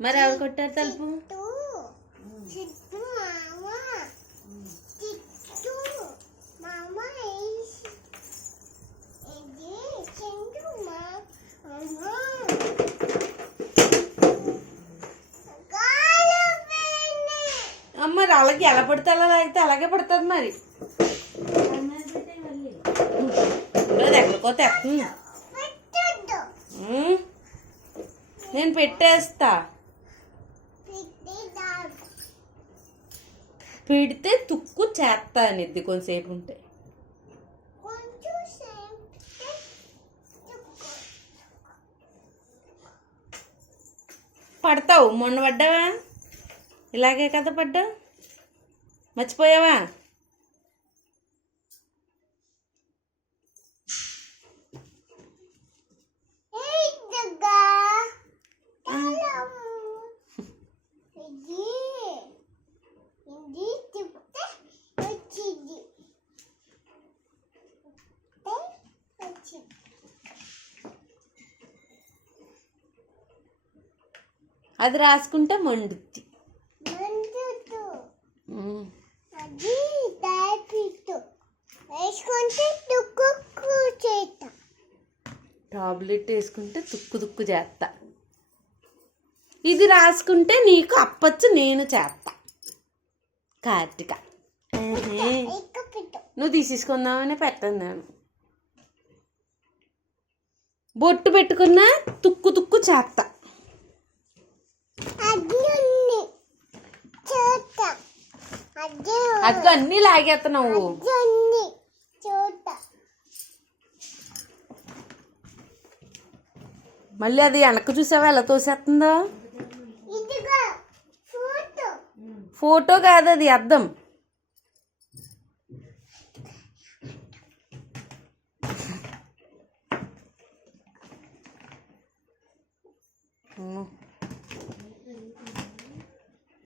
మరి ఎవరు కొట్టారు తలుపు? మరి అలాగే ఎలా పడితే అలా లాగితే అలాగే పడుతుంది. మరి అది ఎక్కడికో తెస్తుంది. నేను పెట్టేస్తా. పెడితే తుక్కు చేస్తా అనిద్ది కొంతసేపు ఉంటే. పడతావు. మొన్న పడ్డావా? ఇలాగే కదా పడ్డావు. మర్చిపోయావా? అది రాసుకుంటే మండుద్ది. టాబ్లెట్ వేసుకుంటే తుక్కు తుక్కు చేస్తా. ఇది రాసుకుంటే నీకు అప్పచ్చు నేను చేస్తా. కార్తీక నువ్వు తీసేసుకుందామని పెట్టాను నేను. బొట్టు పెట్టుకున్నా తుక్కు తుక్కు చేస్తా. అది అన్నీ లాగేస్తున్నావు. మళ్ళీ అది వెనక్కి చూసావా ఎలా తోసేస్తుందో? ఫోటో కాదు అది అద్దం.